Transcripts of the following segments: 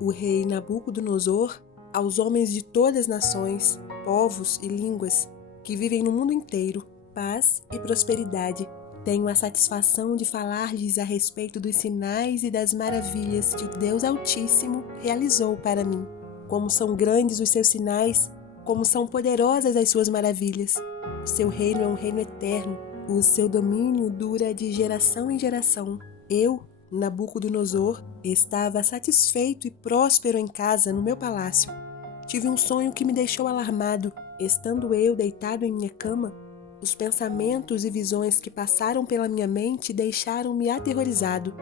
o rei Nabucodonosor, aos homens de todas as nações, povos e línguas que vivem no mundo inteiro, paz e prosperidade. Tenho a satisfação de falar-lhes a respeito dos sinais e das maravilhas que o Deus Altíssimo realizou para mim. Como são grandes os seus sinais, como são poderosas as suas maravilhas. O seu reino é um reino eterno, o seu domínio dura de geração em geração. Eu, Nabucodonosor, estava satisfeito e próspero em casa, no meu palácio. Tive um sonho que me deixou alarmado. Estando eu deitado em minha cama, os pensamentos e visões que passaram pela minha mente deixaram-me aterrorizado.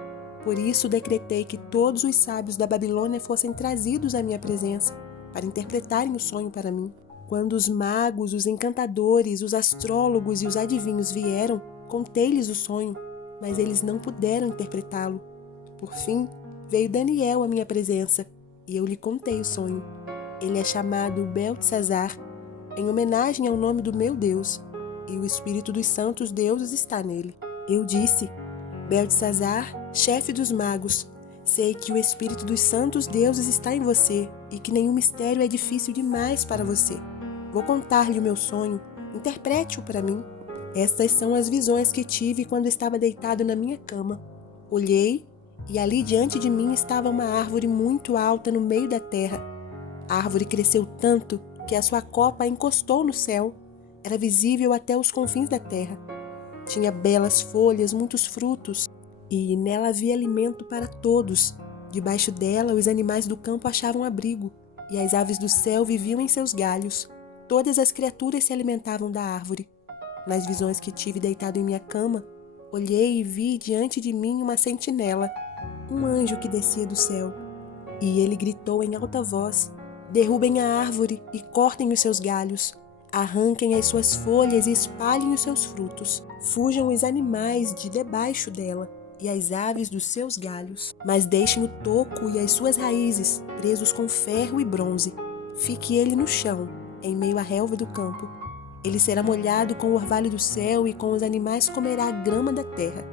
Por isso decretei que todos os sábios da Babilônia fossem trazidos à minha presença para interpretarem o sonho para mim. Quando os magos, os encantadores, os astrólogos e os adivinhos vieram, contei-lhes o sonho, mas eles não puderam interpretá-lo. Por fim, veio Daniel à minha presença e eu lhe contei o sonho. Ele é chamado Beltesazar, em homenagem ao nome do meu Deus, e o espírito dos santos deuses está nele. Eu disse: Beltesazar, chefe dos magos, sei que o espírito dos santos deuses está em você e que nenhum mistério é difícil demais para você. Vou contar-lhe o meu sonho, interprete-o para mim. Estas são as visões que tive quando estava deitado na minha cama. Olhei e ali diante de mim estava uma árvore muito alta no meio da terra. A árvore cresceu tanto que a sua copa encostou no céu. Era visível até os confins da terra. Tinha belas folhas, muitos frutos, e nela havia alimento para todos. Debaixo dela, os animais do campo achavam abrigo, e as aves do céu viviam em seus galhos. Todas as criaturas se alimentavam da árvore. Nas visões que tive deitado em minha cama, olhei e vi diante de mim uma sentinela, um anjo que descia do céu. E ele gritou em alta voz: derrubem a árvore e cortem os seus galhos. Arranquem as suas folhas e espalhem os seus frutos. Fujam os animais de debaixo dela e as aves dos seus galhos. Mas deixem o toco e as suas raízes presos com ferro e bronze. Fique ele no chão, em meio à relva do campo. Ele será molhado com o orvalho do céu e com os animais comerá a grama da terra.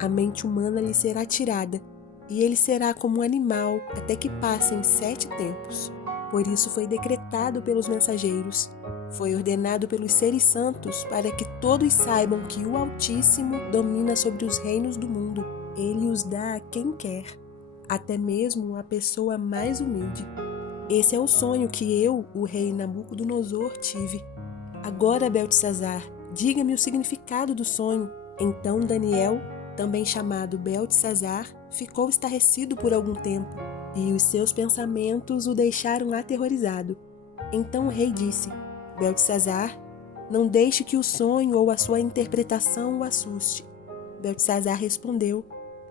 A mente humana lhe será tirada, e ele será como um animal até que passem 7 tempos. Por isso foi decretado pelos mensageiros, foi ordenado pelos seres santos para que todos saibam que o Altíssimo domina sobre os reinos do mundo. Ele os dá a quem quer, até mesmo a pessoa mais humilde. Esse é o sonho que eu, o rei Nabucodonosor, tive. Agora, Beltesazar, diga-me o significado do sonho. Então Daniel, também chamado Beltesazar, ficou estarrecido por algum tempo, e os seus pensamentos o deixaram aterrorizado. Então o rei disse: Beltesazar, não deixe que o sonho ou a sua interpretação o assuste. Beltesazar respondeu: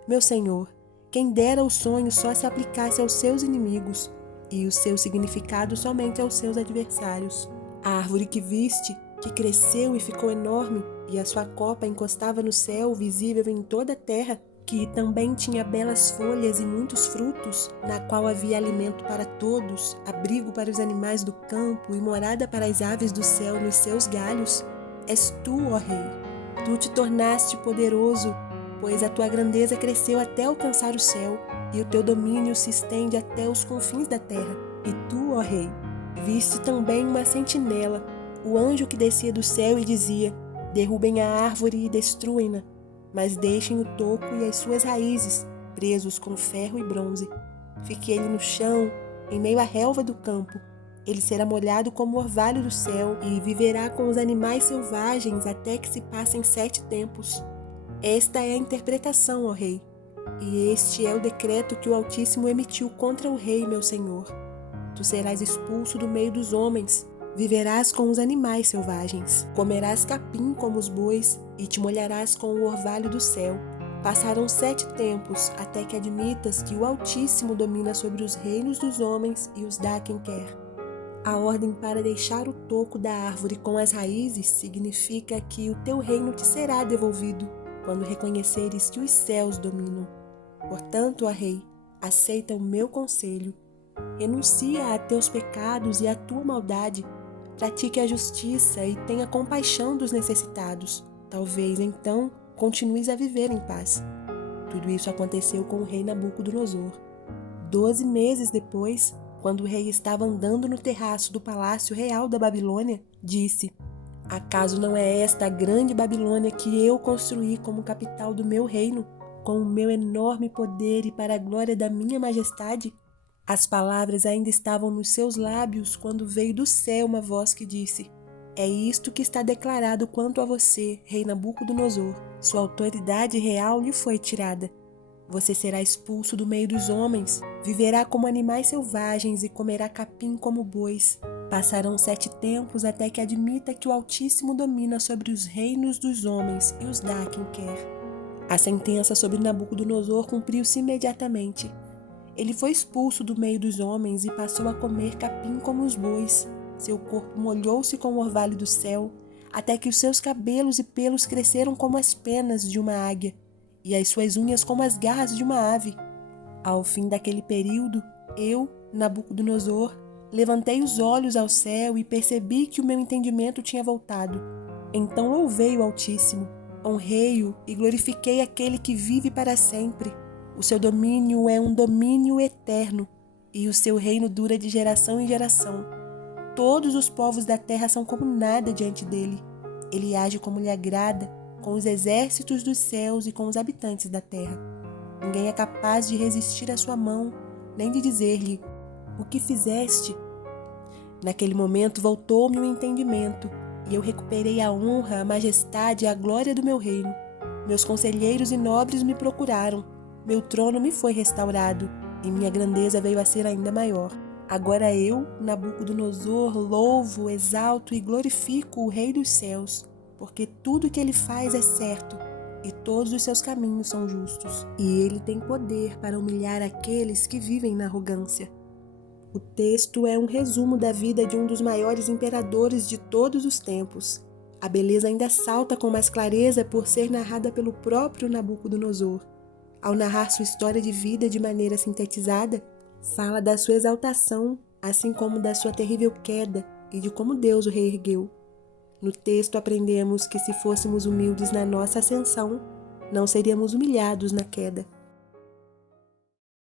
meu senhor, quem dera o sonho só se aplicasse aos seus inimigos, e o seu significado somente aos seus adversários. A árvore que viste, que cresceu e ficou enorme, e a sua copa encostava no céu, visível em toda a terra, que também tinha belas folhas e muitos frutos, na qual havia alimento para todos, abrigo para os animais do campo e morada para as aves do céu nos seus galhos, és tu, ó rei. Tu te tornaste poderoso, pois a tua grandeza cresceu até alcançar o céu, e o teu domínio se estende até os confins da terra. E tu, ó rei, viste também uma sentinela, o anjo que descia do céu e dizia: derrubem a árvore e destruem-na, mas deixem o toco e as suas raízes presos com ferro e bronze. Fique ele no chão, em meio à relva do campo. Ele será molhado como o orvalho do céu e viverá com os animais selvagens até que se passem 7 tempos. Esta é a interpretação, ó rei, e este é o decreto que o Altíssimo emitiu contra o rei, meu senhor. Tu serás expulso do meio dos homens, viverás com os animais selvagens, comerás capim como os bois e te molharás com o orvalho do céu. Passarão 7 tempos até que admitas que o Altíssimo domina sobre os reinos dos homens e os dá a quem quer. A ordem para deixar o toco da árvore com as raízes significa que o teu reino te será devolvido quando reconheceres que os céus dominam. Portanto, ó rei, aceita o meu conselho. Renuncia a teus pecados e à tua maldade. Pratique a justiça e tenha compaixão dos necessitados. Talvez, então, continues a viver em paz. Tudo isso aconteceu com o rei Nabucodonosor. 12 meses depois, quando o rei estava andando no terraço do palácio real da Babilônia, disse: acaso não é esta a grande Babilônia que eu construí como capital do meu reino, com o meu enorme poder e para a glória da minha majestade? As palavras ainda estavam nos seus lábios quando veio do céu uma voz que disse: é isto que está declarado quanto a você, rei Nabucodonosor. Sua autoridade real lhe foi tirada. Você será expulso do meio dos homens, viverá como animais selvagens e comerá capim como bois. Passarão 7 tempos até que admita que o Altíssimo domina sobre os reinos dos homens e os dá a quem quer. A sentença sobre Nabucodonosor cumpriu-se imediatamente. Ele foi expulso do meio dos homens e passou a comer capim como os bois. Seu corpo molhou-se com o orvalho do céu, até que os seus cabelos e pelos cresceram como as penas de uma águia, e as suas unhas como as garras de uma ave. Ao fim daquele período, eu, Nabucodonosor, levantei os olhos ao céu e percebi que o meu entendimento tinha voltado. Então louvei o Altíssimo, honrei-o e glorifiquei aquele que vive para sempre. O seu domínio é um domínio eterno, e o seu reino dura de geração em geração. Todos os povos da terra são como nada diante dele. Ele age como lhe agrada, com os exércitos dos céus e com os habitantes da terra. Ninguém é capaz de resistir à sua mão, nem de dizer-lhe: o que fizeste? Naquele momento voltou-me o entendimento, e eu recuperei a honra, a majestade e a glória do meu reino. Meus conselheiros e nobres me procuraram, meu trono me foi restaurado, e minha grandeza veio a ser ainda maior. Agora eu, Nabucodonosor, louvo, exalto e glorifico o Rei dos céus, porque tudo que ele faz é certo, e todos os seus caminhos são justos, e ele tem poder para humilhar aqueles que vivem na arrogância. O texto é um resumo da vida de um dos maiores imperadores de todos os tempos. A beleza ainda salta com mais clareza por ser narrada pelo próprio Nabucodonosor. Ao narrar sua história de vida de maneira sintetizada, fala da sua exaltação, assim como da sua terrível queda e de como Deus o reergueu. No texto aprendemos que se fôssemos humildes na nossa ascensão, não seríamos humilhados na queda.